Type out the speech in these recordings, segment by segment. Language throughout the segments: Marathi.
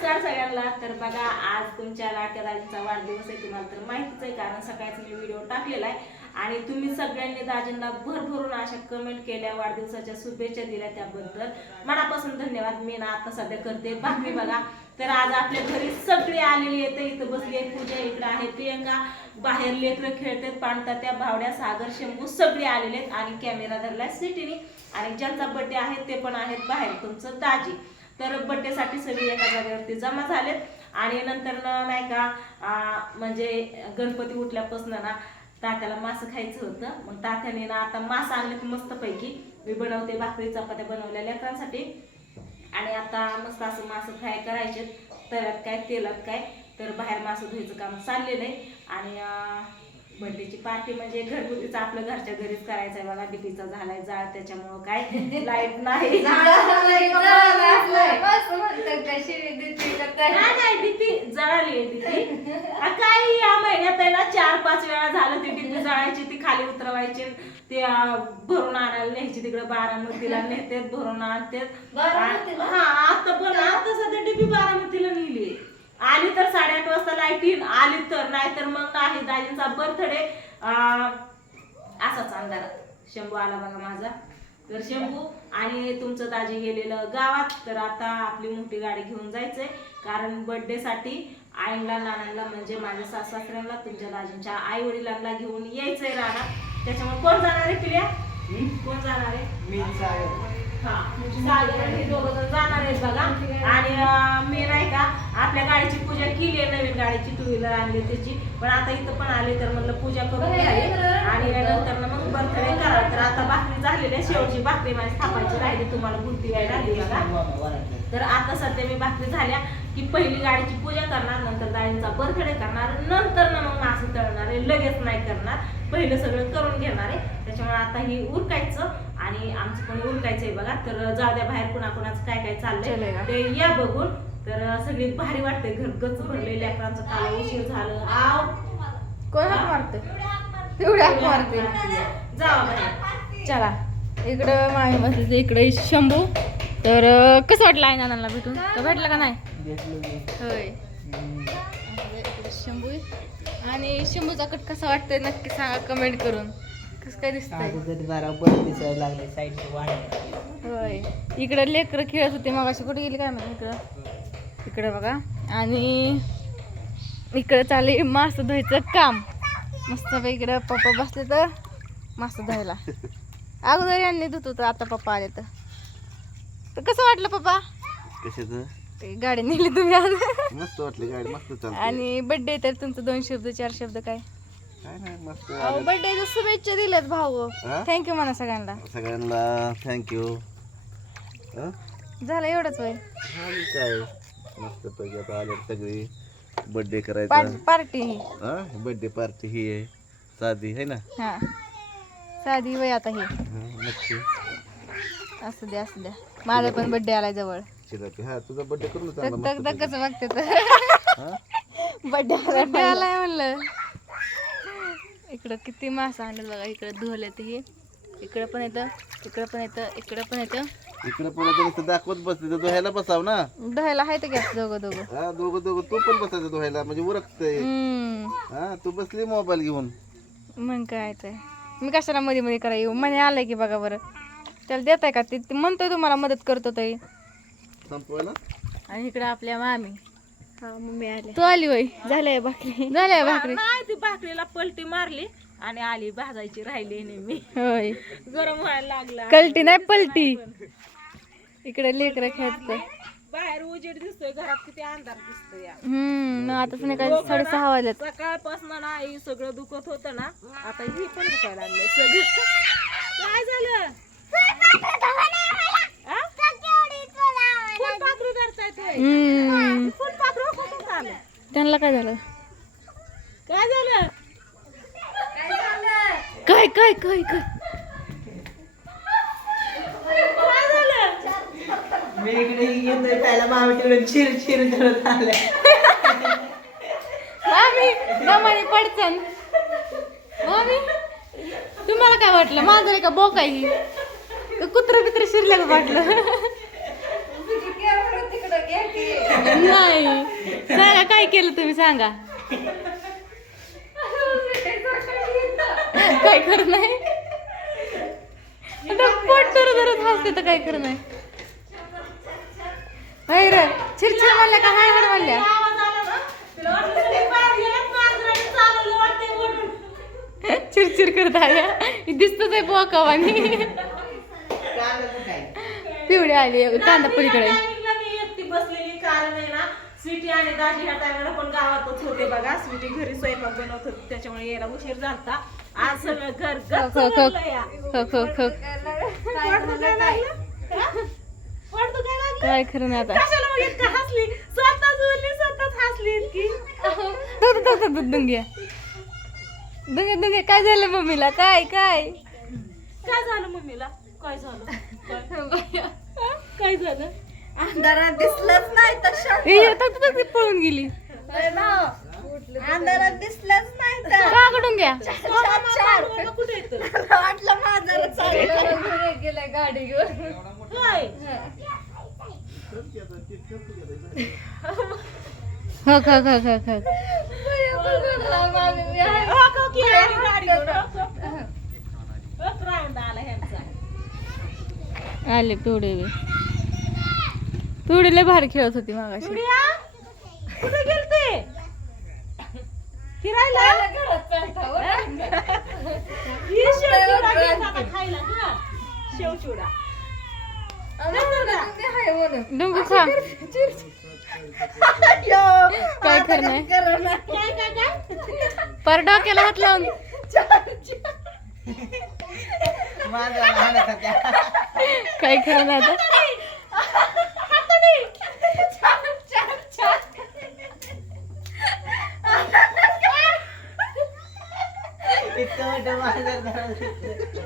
नमस्कार सगळ्यांना. तर बघा आज तुमच्या लाडक्या दाजींचा वाढदिवस आहे. तुम्हाला तर माहितीच आहे कारण सकाळीच मी व्हिडिओ टाकलेला आहे. आणि तुम्ही सगळ्यांनी दाजींना भरभरून अशा कमेंट केल्या वाढदिवसाच्या शुभेच्छा दिल्या त्याबद्दल. मनापासून धन्यवाद. मी ना आता सध्या करते. भाकरी बघा तर आज आपल्या घरी सगळे आलेले येते इथं बसली आहे पूजा इकडे आहे. प्रियंका बाहेर लेकरं खेळतात पाणतात त्या भावड्या सागर शंभू सगळे आलेले आहेत. आणि कॅमेरा धरलाय सिटीने. आणि ज्यांचा बर्थडे आहे ते पण आहेत बाहेर. तुमचं दाजी. तर बड्डेसाठी सगळी एका जागेवरती जमा झालेत. आणि नंतर नाही का म्हणजे गणपती उठल्यापासून ना तात्याला मासं खायचं होतं. मग तात्याने ना आता मासं आणलेत मस्तपैकी. मी बनवते भाकरी चपात्या बनवल्या लेकरांसाठी. आणि आता मस्त असं मासं फ्राय करायचे तव्यात काय तेलात काय तर बाहेर मासं धुयचं काम चाललेलं आहे. आणि बर्थडेची पार्टी म्हणजे घरगुतीच आपलं घरच्या घरीच करायचं आहे बघा डीपीचा झालाय जाळ त्याच्यामुळं काय लाइट नाही. डीपी जळाली काय या महिन्यात आहे ना चार पाच वेळा झालं ती डीपी जळायची ती खाली उतरवायची. ते भरून आणायला न्यायची तिकडे बारामतीला नेतेत भरून आणतेत? हा आता पण आता सध्या डीपी तर येईल आली तर नाहीतर मग नाही दाजींचा बर्थडे असाच अंधारात शंभू आला बघा माझा. तर शंभू आणि तुमचं दाजी गेलेलं गावात तर आता आपली मोठी गाडी घेऊन जायचंय. कारण birthday साठी आईला नानांना म्हणजे माझ्या सासऱ्यांना तुमच्या दाजींच्या आई वडिलांना घेऊन यायचंय राहणार त्याच्यामुळे कोण जाणार आहे पिल्या? कोण जाणार आहे. सागर आणि हे दोघं जण जाणार आहेत बघा. आणि मी नाही का आपल्या गाडीची पूजा केली आहे नवीन गाडीची टू व्हीलर आणली त्याची. पण आता इथं पण आले तर म्हणलं पूजा करून आणि नंतर मग बर्थडे करा तर आता भाकरी झालेली आहे शेवटची भाकरी माझी थापायची राहिली तुम्हाला बुद्धी वेळ राहिली बघा. तर आता सध्या मी भाकरी झाल्या की पहिली गाडीची पूजा करणार नंतर गाडीचा बर्थडे करणार नंतर ना मग मासे तळणार आहे लगेच नाही करणार. पहिलं सगळं करून घेणार आहे. त्याच्यामुळे आता ही उरकायचं. आणि आमचं पण उरकायचं आहे बघा. तर जाऊ द्या बाहेर कुणाकुणाचं काय काय चाललंय. ते या बघून. तर सगळी भारी वाटते घर गच भरले लेकरांचं काल उशीर झालं. आव. कोण हाक मारते तेवढी हाक मारते जावा बाहेर. चला. इकडं मामी बसली इकडे शंभू. तर कसं वाटलं आहे नानाला भेटून? तर भेटलं का नाही? होय. इकडे शंभू. आणि शंभूचा कट कसा वाटतंय नक्की सांगा कमेंट करून. कसं काय दिसतंय. बरोबर दिसायला लागले साईडचे वाढ होय. इकडं लेकरं खेळत होते मग अशी कुठे गेली काय माहिती इकडं? इकडं बघा. आणि इकडं चालले मास धुवायचं काम. मस्त इकडं पप्पा बसले तर मास धुवायला. अगोदर यांनी धुत होतं आता पप्पा आले तर. तर कसं वाटलं पप्पा? कशाचं? ते गाडी नेली तुम्ही आज. मस्त वाटली गाडी मस्त चालते. आणि बर्थडे तर तुमचं दोन शब्द चार शब्द काय? काय नाही मस्त बर्थडे शुभेच्छा दिल्यात भाऊ. हा? थँक्यू म्हणा सगळ्यांना. सगळ्यांना थँक्यू झालं एवढंच वय काय? मस्त पैकी आता आले सगळी. बर्थडे करायचा. पार्टी ही हा? बर्थडे पार्टी ही आहे. साधी आहे ना? हा. साधी वय आता ही. हा, नक्की. असू द्या असू द्या. माझा पण बर्थडे आलाय जवळ. हा तुझा बर्थडे करू ना तक चांगला तक मस्त तकच बघते पैकी. हा? बर्थडे बर्थडे आलाय म्हणलं. इकडं किती मासा आणलं बघा इकडं धुवलं ते हे. इकडं पण येतं इकडं पण येतं इकडं पण येतं. इकडे पुन्हा नुसतं दाखवत बसते तर धुवायला बसाव ना? धुवायला आहे तर घ्या दोघं दोघं. हा दोघं दोघं तू पण बसायचं धुवायला म्हणजे उरकतंय. हम्म. हा तू बसली मोबाईल घेऊन. मग काय तर. मी कशाला मध्ये मध्ये करा येऊ? म्हणे आलंय की बघा बरं. त्याला देताय का? ते ते म्हणतोय तुम्हाला मदत करतो तरी. संपवायला? आणि इकडं आपल्या मामी. मम्मी आली. तू आली वय झालंय भाकरी. झालंय भाकरी? नाही ती भाकरीला पलटी मारली आणि आली भाजायची राहिली नेहमी होय. गरम व्हायला लागला. कलटी नाही पलटी? इकडे लेकरं खेळत बाहेर उजेड दिसतोय घरात किती अंधार दिसतोय या हम्म मग आता संध्याकाळी साडेसहा वाजल्यात सकाळपासून नाही सगळं दुखत होतं ना आता ही पण दुखायला लागले सगळं. काय झालं? त्यांना काय झालं? काय झालं? काय काय काय काय? काय झालं? मी इकडे येतोय त्याला मामी तिकडे चिर चिर करत आल्या. मामी दमाने पडचन मामी तुम्हाला काय वाटलं? माझं का बोक आहे? का कुत्र बित्र शिरलं का वाटलं. नाही. सांगा काय केलं तुम्ही? सांगा. काय खरं नाही? पोट धरत धरत हसते तर काय खरं नाही? हाय रे चिरचिर म्हणल्या का? हाय हाड म्हणल्या. चिरचिर करत आहे दिसतच आहे बोकावानी पिवळी आली कांदा पलीकडे टायमिंगला मी एकटी बसलेली कारण आहे ना स्वीटी आणि दाजी ह्या टायमाला पण गावातच होते बघा. स्वीटी घरी स्वयंपाक बनवत होती त्याच्यामुळे यायला उशीर झालता. आज सगळं घर? काय खरं नाही आता. हसली? स्वतःच बोलली स्वतःच हसली इतकी. दुंग्या दुंगे. दुंगे काय झालं मम्मीला? काय काय? काय झालं मम्मीला? काय झालं? काय झालं? अंधारात दिसलंच नाही तर ए, तक तक तक पळून गेली? अंधारात दिसलंच नाही तर. का कडून घ्या वाटलं माझं चाललं गेलाय गाडी घेऊन आली हो, हो. हो, पिवडे बी. पिवडी लय भारी खेळत होती मागाशी. कुठे गेलते? डुंगू खा. काय खरं नाही. काय काय काय? पर डोक्याला हात लावून काय खरं नाही आता. इतकं मोठं माझं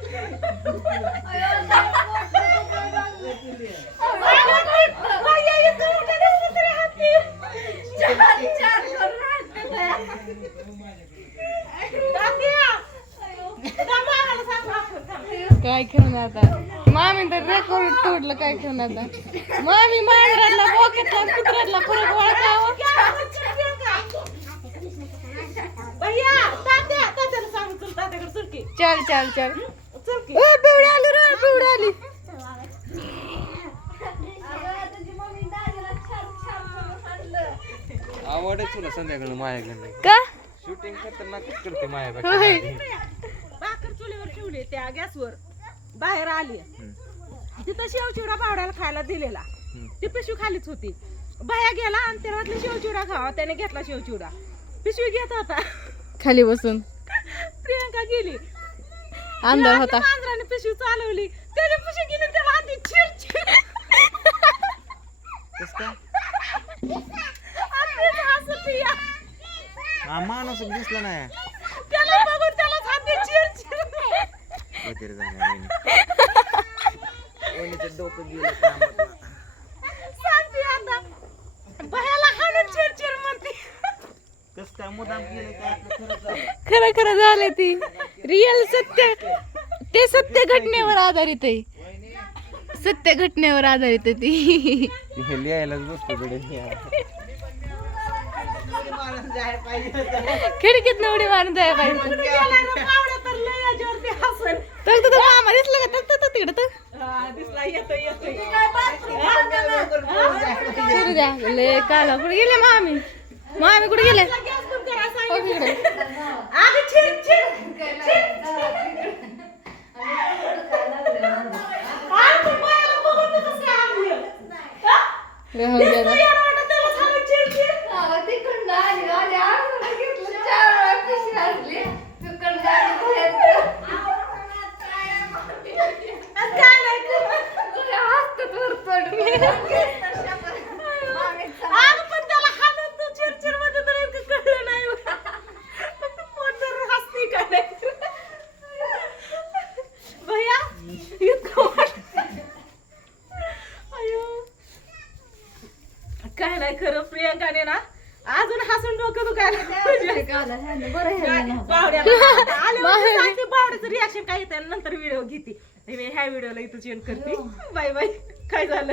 काय खेळून आता? मामी तर रेकॉर्ड तोडलं काय खेळून आता? मामी मांजरातला बोकेतला कुत्र्यातला फरक ओळखावं भैया तात्या तात्याला सांग चल चल की. चल चल चल. चल की. ए, पिवळी आली रे पिवळी आली. आवड आहे तुला संध्याकाळी माझ्याकडनं का? शूटिंग खतरनाकच करते होय. भाकर चुलीवर ठेवली त्या गॅसवर. बाहेर आली तिथं शेवचिवडा पावड्याला खायला दिलेला. ती पिशवी खालीच होती. बाया गेला आणि त्याला वाटलं शेवचिवडा खावा. त्याने घेतला शेवचिवडा पिशवी घेत होता. खाली बसून. प्रियंका गेली. अंधार होता. मांजराने पिशवी चालवली. त्याने पिशवी गेली त्याला आधी चिर चिर. हा माणूस दिसला नाही. त्याला बघून त्यालाच हाती चिर चिर वहिनीचं डोकं गेलं सांगते आता. भयाला हाणून चिर चिर म्हणते. कस काय मुदाम केलं काय. खरं खरं झालं ती. रिअल सत्य ते सत्य घटनेवर आधारित आहे. सत्य घटनेवर आधारित आहे ती. हे लिहायलाच बसतो. खिडकीत उडी मारून जाय पाहिजे तर तुझा मामा दिसला का? तर तिकडं तर. हा, काला. कुठे गेले मामी? मामी कुठे गेले गॅस बंद करा हो सांगितलं. तिकडे अगं चिर चिर आणि तू बायाला बघून तर कसं आणलं? हा? राहू द्या दिसतं ना. यार वाटत त्याला झालं चिर चिर. आणि काय नाही अगं पण त्याला हाणून तू चिर चिरमध्ये तर इतकं कळलं नाही फक्त पोट धरून हसते का नाही भैया इतकं वाटतं. अयो काय नाही खरं प्रियंकाने ना अजून हसून डोकं दुखायला बावड्याचं रिॲक्शन काय येतं नंतर व्हिडिओ घेते. मी ह्या व्हिडिओला इथं चेंज करते. Bye bye. काय झालं?